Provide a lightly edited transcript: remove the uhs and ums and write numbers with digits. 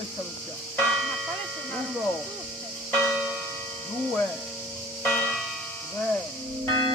questa non piace. Ma quale sono Uno, tutte? 2, 3,